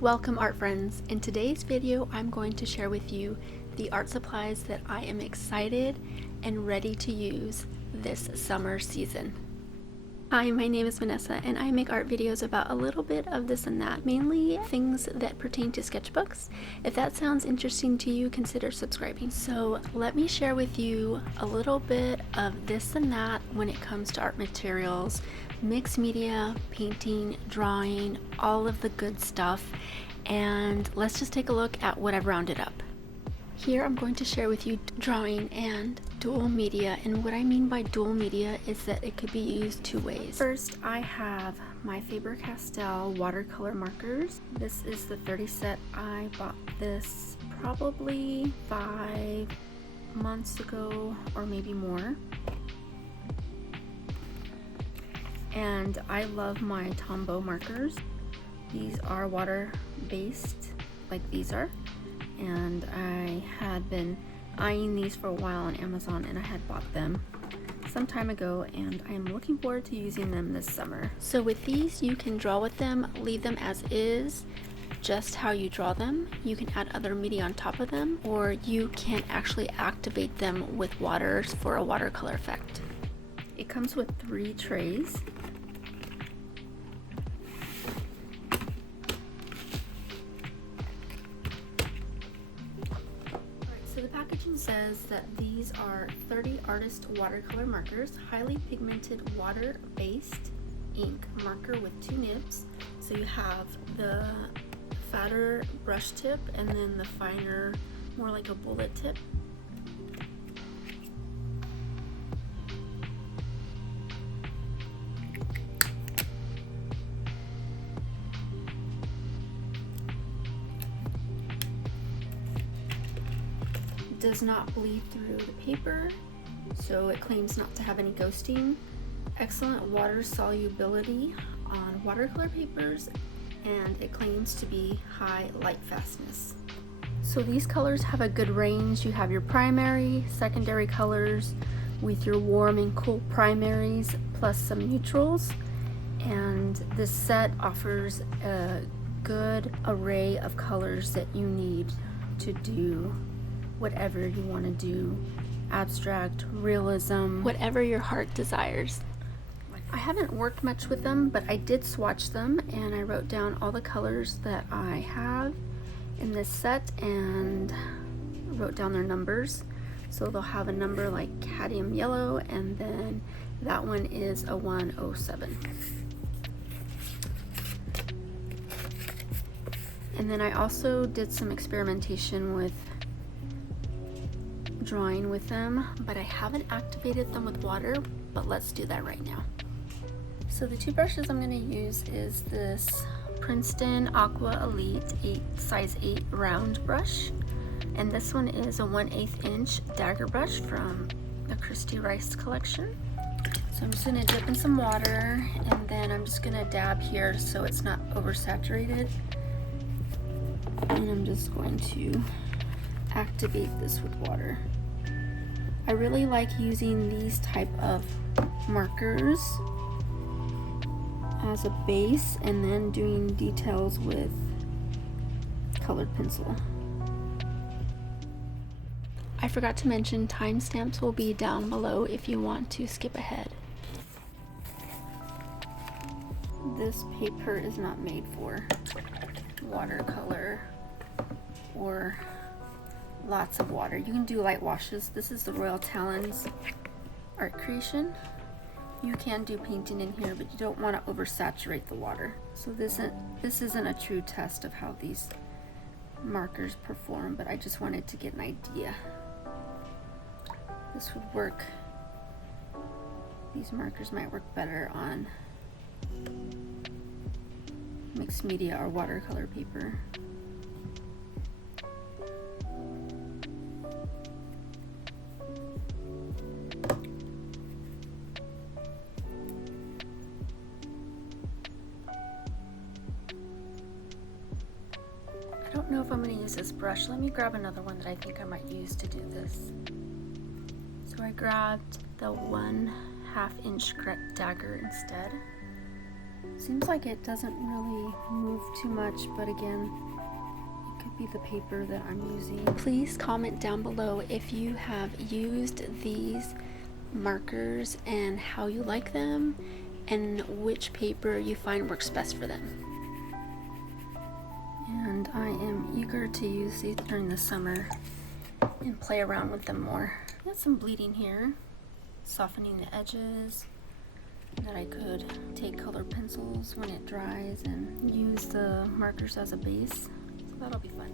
Welcome art friends. In today's video I'm going to share with you the art supplies that I am excited and ready to use this summer season. Hi, my name is Vanessa and I make art videos about a little bit of this and that, mainly things that pertain to sketchbooks. If that sounds interesting to you, consider subscribing. So let me share with you a little bit of this and that when it comes to art materials, mixed media, painting, drawing, all of the good stuff, and let's just take a look at what I've rounded up. Here I'm going to share with you drawing and dual media, and what I mean by dual media is that it could be used two ways. First, I have my Faber-Castell watercolor markers. This is the 30 set. I bought this probably 5 months ago or maybe more. And I love my Tombow markers. These are water-based, like these are. And I had been eyeing these for a while on Amazon, and I had bought them some time ago, and I'm looking forward to using them this summer. So with these, you can draw with them, leave them as is, just how you draw them. You can add other media on top of them, or you can actually activate them with water for a watercolor effect. It comes with 3 trays. So the packaging says that these are 30 artist watercolor markers, highly pigmented water-based ink marker with 2 nibs. So you have the fatter brush tip and then the finer, more like a bullet tip. Does not bleed through the paper, so it claims not to have any ghosting. Excellent water solubility on watercolor papers, and it claims to be high light fastness. So these colors have a good range. You have your primary, secondary colors with your warm and cool primaries plus some neutrals, and this set offers a good array of colors that you need to do whatever you want to do, abstract, realism, whatever your heart desires. I haven't worked much with them, but I did swatch them and I wrote down all the colors that I have in this set and wrote down their numbers. So they'll have a number like cadmium yellow, and then that one is a 107. And then I also did some experimentation with drawing with them, but I haven't activated them with water, but let's do that right now. So the 2 brushes I'm going to use is this Princeton Aqua Elite size 8 round brush, and this one is a 1/8 inch dagger brush from the Christy Rice collection. So I'm just going to dip in some water, and then I'm just going to dab here so it's not oversaturated, and I'm just going to activate this with water. I really like using these type of markers as a base and then doing details with colored pencil. I forgot to mention timestamps will be down below if you want to skip ahead. This paper is not made for watercolor or lots of water. You can do light washes. This is the Royal Talons art creation. You can do painting in here, but you don't want to oversaturate the water. So this isn't a true test of how these markers perform, but I just wanted to get an idea. This would work. These markers might work better on mixed media or watercolor paper. I don't know if I'm going to use this brush. Let me grab another one that I think I might use to do this. So I grabbed the 1/2 inch dagger instead. Seems like it doesn't really move too much, but again, it could be the paper that I'm using. Please comment down below if you have used these markers and how you like them and which paper you find works best for them. And I am eager to use these during the summer and play around with them more. Got some bleeding here, softening the edges, that I could take colored pencils when it dries and use the markers as a base. So that'll be fun.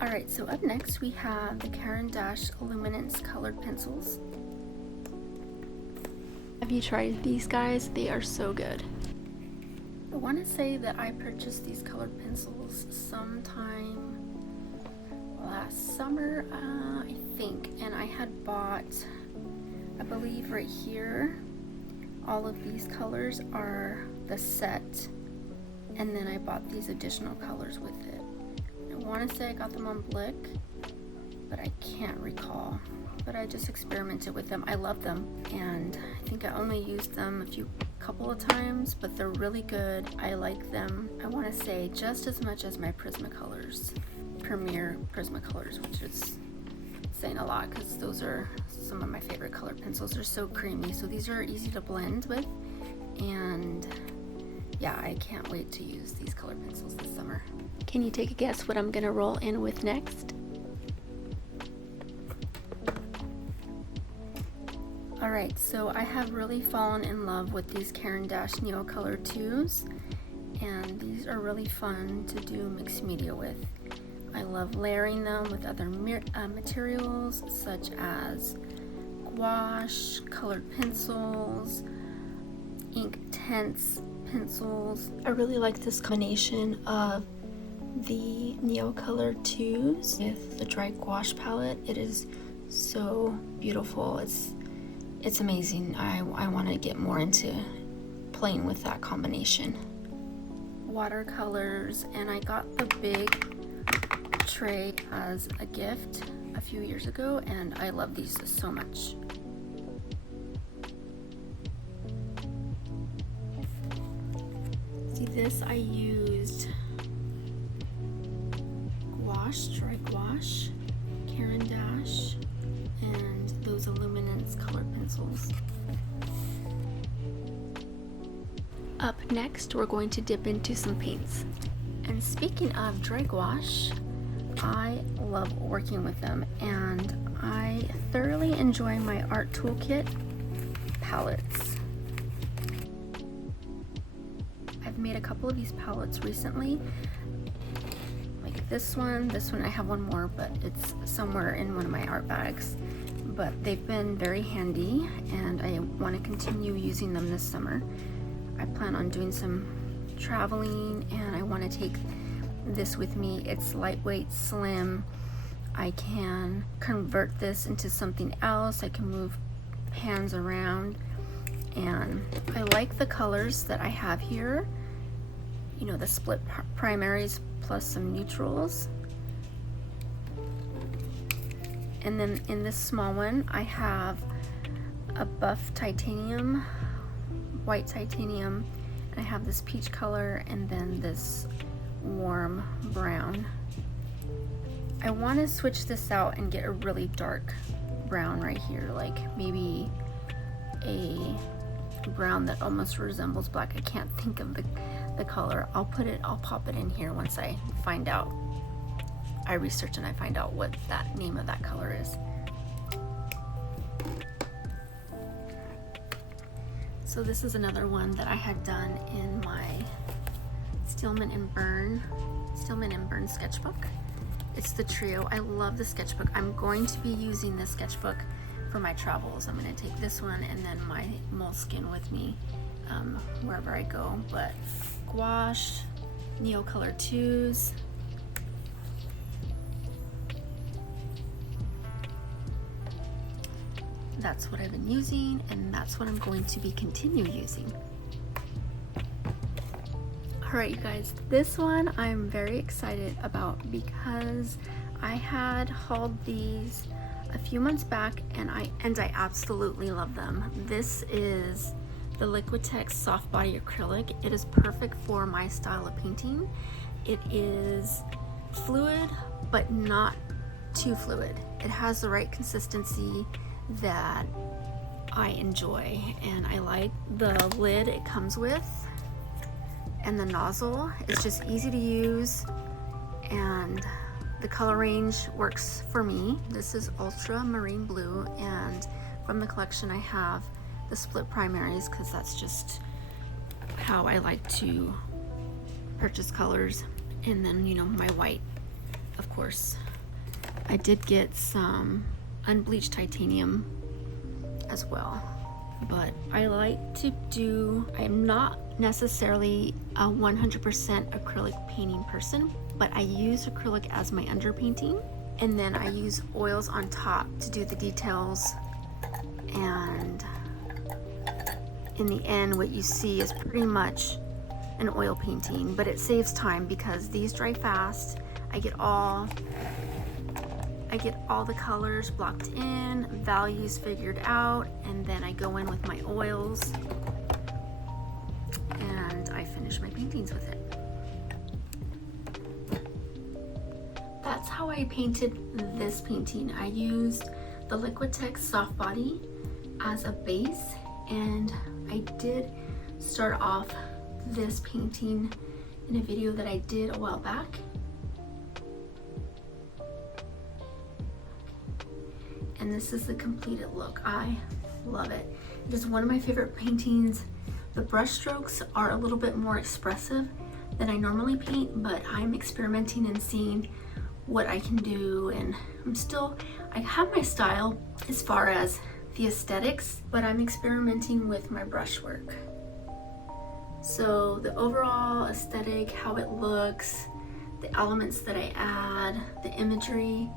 Alright, so up next we have the Caran Luminance colored pencils. Have you tried these guys? They are so good. I want to say that I purchased these colored pencils sometime last summer, I think, and I had bought, I believe right here, all of these colors are the set, and then I bought these additional colors with it. I want to say I got them on Blick, but I can't recall. But I just experimented with them. I love them, and I think I only used them a couple of times, but they're really good. I like them, I want to say, just as much as my Prismacolors, Premier Prismacolors, which is saying a lot because those are some of my favorite colored pencils. They're so creamy, so these are easy to blend with, and yeah, I can't wait to use these colored pencils this summer. Can you take a guess what I'm gonna roll in with next? Alright, so I have really fallen in love with these Caran Neocolor 2s, and these are really fun to do mixed media with. I love layering them with other materials such as gouache, colored pencils, ink tints, pencils. I really like this combination of the Neocolor 2s with the dry gouache palette. It is so beautiful. It's amazing. I want to get more into playing with that combination. Watercolors, and I got the big tray as a gift a few years ago, and I love these so much. See, this I used gouache, dry gouache, Caran and those Luminance colored pencils. Up next, we're going to dip into some paints. And speaking of dry gouache, I love working with them, and I thoroughly enjoy my art toolkit palettes. I've made a couple of these palettes recently, like this one I have one more, but it's somewhere in one of my art bags, but they've been very handy, and I want to continue using them this summer. I plan on doing some traveling, and I want to take this with me. It's lightweight, slim. I can convert this into something else. I can move pans around, and I like the colors that I have here. You know, the split primaries plus some neutrals. And then in this small one, I have a buff titanium, white titanium, and I have this peach color, and then this warm brown. I want to switch this out and get a really dark brown right here, like maybe a brown that almost resembles black. I can't think of the color. I'll pop it in here once I find out. I research and I find out what that name of that color is. So this is another one that I had done in my Stillman and Burn sketchbook. It's the trio. I love the sketchbook. I'm going to be using this sketchbook for my travels. I'm going to take this one and then my moleskin with me wherever I go. But gouache, Neocolor 2s, that's what I've been using, and that's what I'm going to be continue using. Alright, you guys, this one I'm very excited about because I had hauled these a few months back, and I absolutely love them. This is the Liquitex soft body acrylic. It is perfect for my style of painting. It is fluid, but not too fluid. It has the right consistency that I enjoy, and I like the lid it comes with, and the nozzle. It's just easy to use, and the color range works for me. This is ultramarine blue, and from the collection I have the split primaries because that's just how I like to purchase colors, and then, you know, my white, of course. I did get some unbleached titanium as well, but I like to do, I'm not necessarily a 100% acrylic painting person, but I use acrylic as my underpainting, and then I use oils on top to do the details, and in the end what you see is pretty much an oil painting, but it saves time because these dry fast. I get all the colors blocked in, values figured out, and then I go in with my oils and I finish my paintings with it. That's how I painted this painting. I used the Liquitex soft body as a base, and I did start off this painting in a video that I did a while back. And this is the completed look. I love it. It is one of my favorite paintings. The brush strokes are a little bit more expressive than I normally paint, but I'm experimenting and seeing what I can do, and I have my style as far as the aesthetics, but I'm experimenting with my brushwork. So the overall aesthetic, how it looks, the elements that I add, the imagery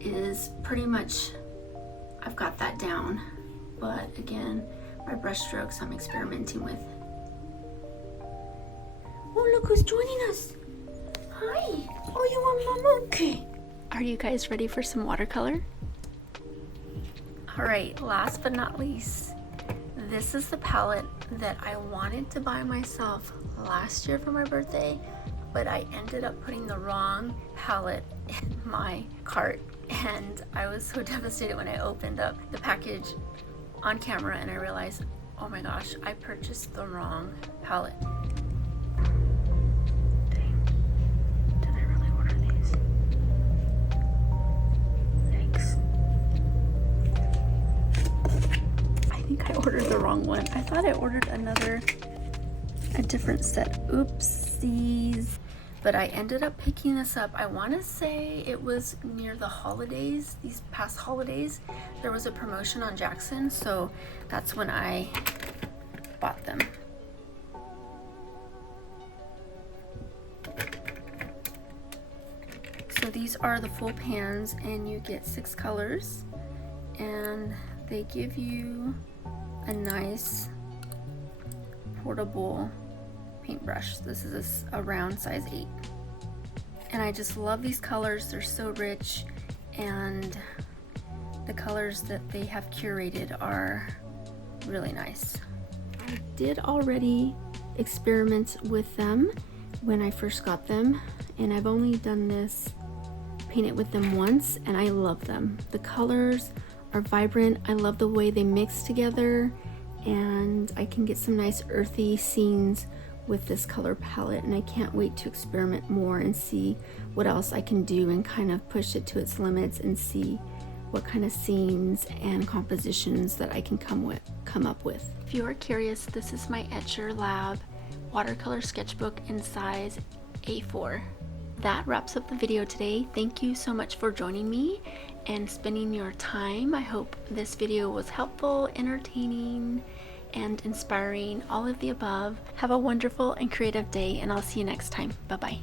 is pretty much, I've got that down, but again, my brush strokes I'm experimenting with. Oh, look who's joining us. Hi. Oh, you want Mama? Okay. Are you guys ready for some watercolor? All right, last but not least, this is the palette that I wanted to buy myself last year for my birthday, but I ended up putting the wrong palette in my cart, and I was so devastated when I opened up the package on camera and I realized, oh my gosh, I purchased the wrong palette. Dang, did I really order these? Thanks. I think I ordered the wrong one. I thought I ordered a different set. Oopsies. But I ended up picking this up. I want to say it was near the holidays, these past holidays. There was a promotion on Jackson, so that's when I bought them. So these are the full pans, and you get 6 colors, and they give you a nice portable paintbrush. This is a round size 8, and I just love these colors. They're so rich, and the colors that they have curated are really nice. I did already experiment with them when I first got them, and I've only done this, painted with them once, and I love them. The colors are vibrant. I love the way they mix together, and I can get some nice earthy scenes with this color palette, and I can't wait to experiment more and see what else I can do and kind of push it to its limits and see what kind of scenes and compositions that I can come up with. If you are curious, this is my Etcher Lab watercolor sketchbook in size A4. That wraps up the video today. Thank you so much for joining me and spending your time. I hope this video was helpful, entertaining, and inspiring, all of the above. Have a wonderful and creative day, and I'll see you next time. Bye-bye.